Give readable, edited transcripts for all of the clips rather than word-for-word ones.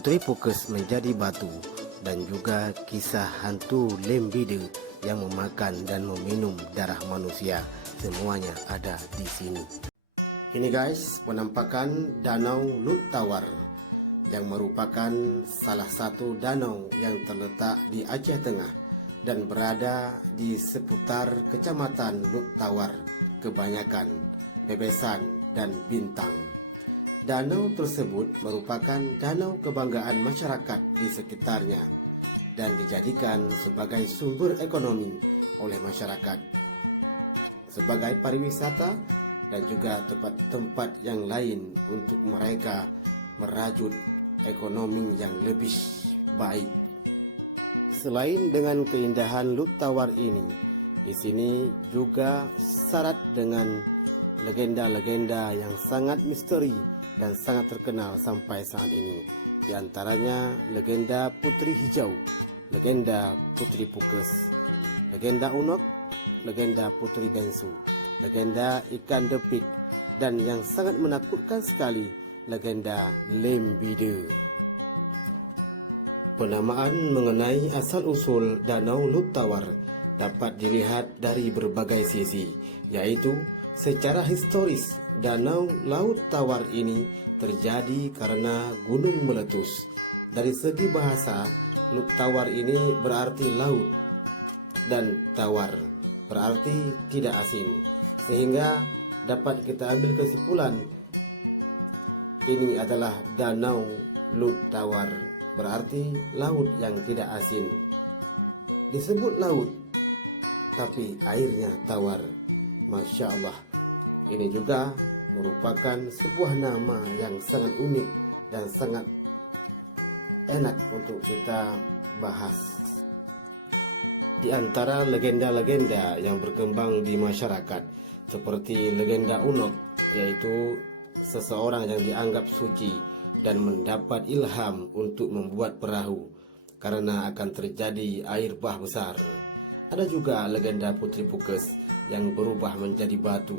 Putri Pukes menjadi batu, dan juga kisah hantu Lembide yang memakan dan meminum darah manusia. Semuanya ada di sini. Ini guys, menampakkan Danau Lut Tawar yang merupakan salah satu danau yang terletak di Aceh Tengah dan berada di seputar Kecamatan Lut Tawar, kebanyakan Bebesan dan Bintang. Danau tersebut merupakan danau kebanggaan masyarakat di sekitarnya dan dijadikan sebagai sumber ekonomi oleh masyarakat, sebagai pariwisata dan juga tempat-tempat yang lain untuk mereka merajut ekonomi yang lebih baik. Selain dengan keindahan Lut Tawar ini, di sini juga syarat dengan legenda-legenda yang sangat misteri dan sangat terkenal sampai saat ini. Di antaranya legenda Putri Hijau, legenda Putri Pukes, legenda Unok, legenda Putri Bensu, legenda Ikan Depik, dan yang sangat menakutkan sekali, legenda Lembide. Penamaan mengenai asal-usul Danau Lut Tawar dapat dilihat dari berbagai sisi, yaitu secara historis Danau Laut Tawar ini terjadi karena gunung meletus. Dari segi bahasa, Lut Tawar ini berarti laut dan tawar berarti tidak asing, sehingga dapat kita ambil kesimpulan ini adalah Danau Lut Tawar, berarti laut yang tidak asin. Disebut laut tapi airnya tawar. Masya Allah. Ini juga merupakan sebuah nama yang sangat unik dan sangat enak untuk kita bahas. Di antara legenda-legenda yang berkembang di masyarakat, seperti legenda Unok, yaitu seseorang yang dianggap suci dan mendapat ilham untuk membuat perahu karena akan terjadi air bah besar. Ada juga legenda Putri Pukes yang berubah menjadi batu,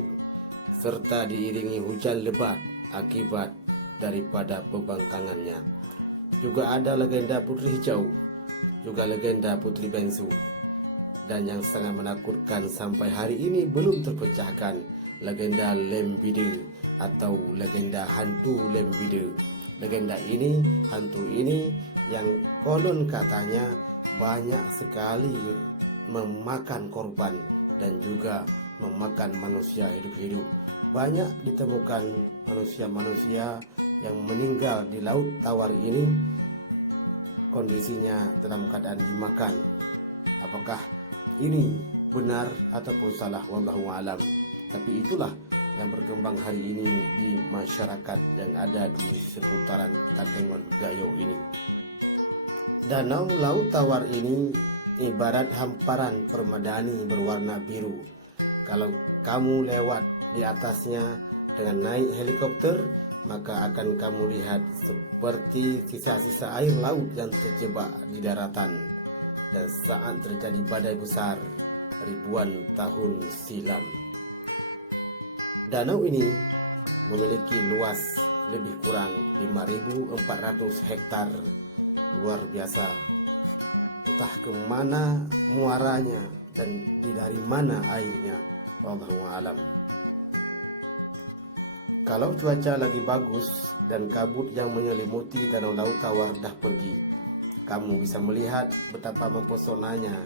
serta diiringi hujan lebat akibat daripada pembangkangannya. Juga ada legenda Putri Hijau, juga legenda Putri Bensu, dan yang sangat menakutkan sampai hari ini belum terpecahkan, legenda Lembide atau legenda hantu Lembide. Legenda ini, hantu ini yang konon katanya banyak sekali memakan korban dan juga memakan manusia hidup-hidup. Banyak ditemukan manusia-manusia yang meninggal di Laut Tawar ini kondisinya dalam keadaan dimakan. Apakah ini benar ataupun salah, wallahu alam. Tapi itulah yang berkembang hari ini di masyarakat yang ada di seputaran Takengon Gayo ini. Danau Laut Tawar ini ibarat hamparan permadani berwarna biru. Kalau kamu lewat di atasnya dengan naik helikopter, maka akan kamu lihat seperti sisa-sisa air laut yang terjebak di daratan dan saat terjadi badai besar ribuan tahun silam. Danau ini memiliki luas lebih kurang 5.400 hektar. Luar biasa. Entah kemana muaranya dan dari mana airnya, wallahu alam. Kalau cuaca lagi bagus dan kabut yang menyelimuti Danau Laut Tawar dah pergi, kamu bisa melihat betapa mempesonanya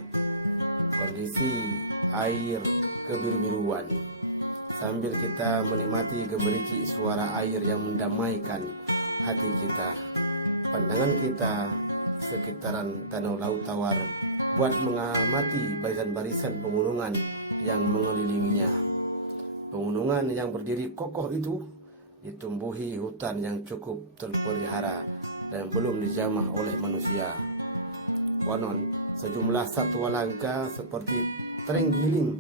kondisi air kebiru-biruan, sambil kita menikmati gemericik suara air yang mendamaikan hati kita. Pandangan kita di sekitaran Danau Laut Tawar buat mengamati barisan-barisan pegunungan yang mengelilinginya. Pegunungan yang berdiri kokoh itu ditumbuhi hutan yang cukup terpelihara dan belum dijamah oleh manusia. Konon sejumlah satwa langka seperti terenggiling,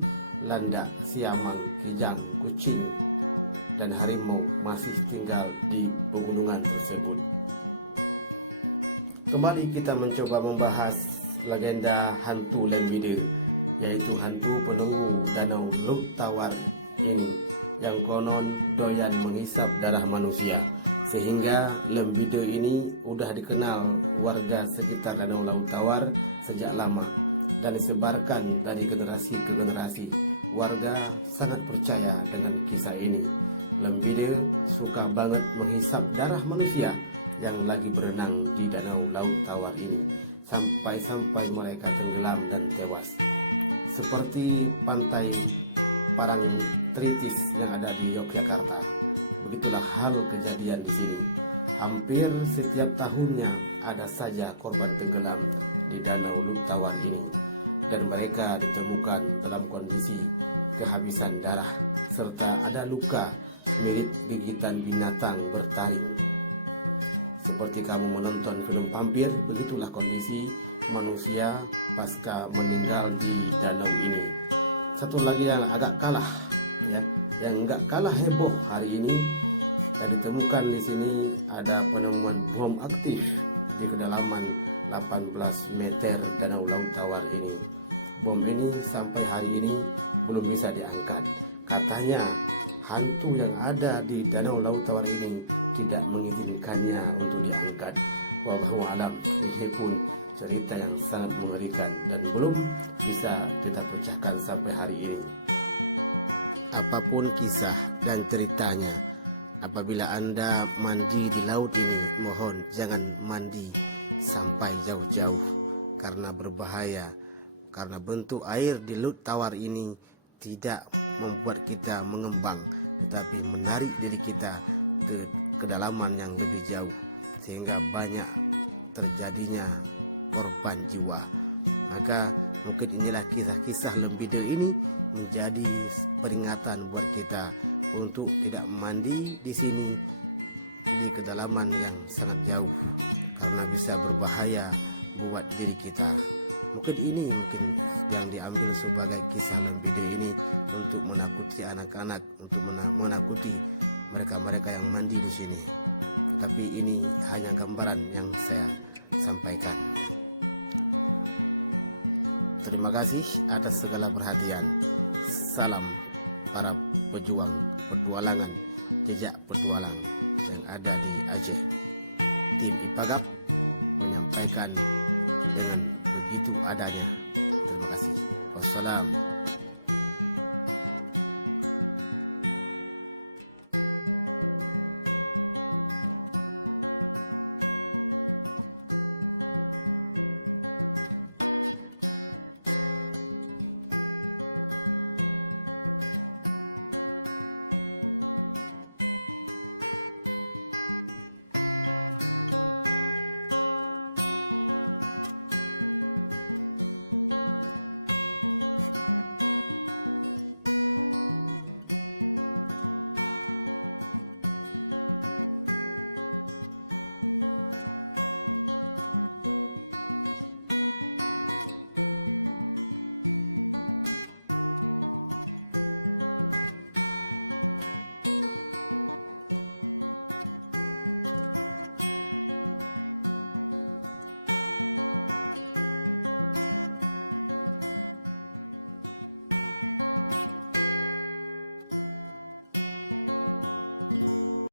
landak, siamang, kijang, kucing, dan harimau masih tinggal di pegunungan tersebut. Kembali kita mencoba membahas legenda hantu Lembide, yaitu hantu penunggu Danau Lut Tawar ini yang konon doyan menghisap darah manusia, sehingga Lembide ini udah dikenal heboh hari ini dan ditemukan di sini ada penemuan bom aktif di kedalaman 18 meter Danau Laut Tawar ini. Bom ini sampai hari ini belum bisa diangkat. Katanya hantu yang ada di Danau Laut Tawar ini tidak mengizinkannya untuk diangkat. Wallahu a'lam. Ini pun cerita yang sangat mengerikan dan belum bisa kita pecahkan sampai hari ini. Apapun kisah dan ceritanya, apabila Anda mandi di laut ini, mohon jangan mandi sampai jauh-jauh karena berbahaya. Karena bentuk air di Laut Tawar ini tidak membuat kita mengembang, tetapi menarik diri kita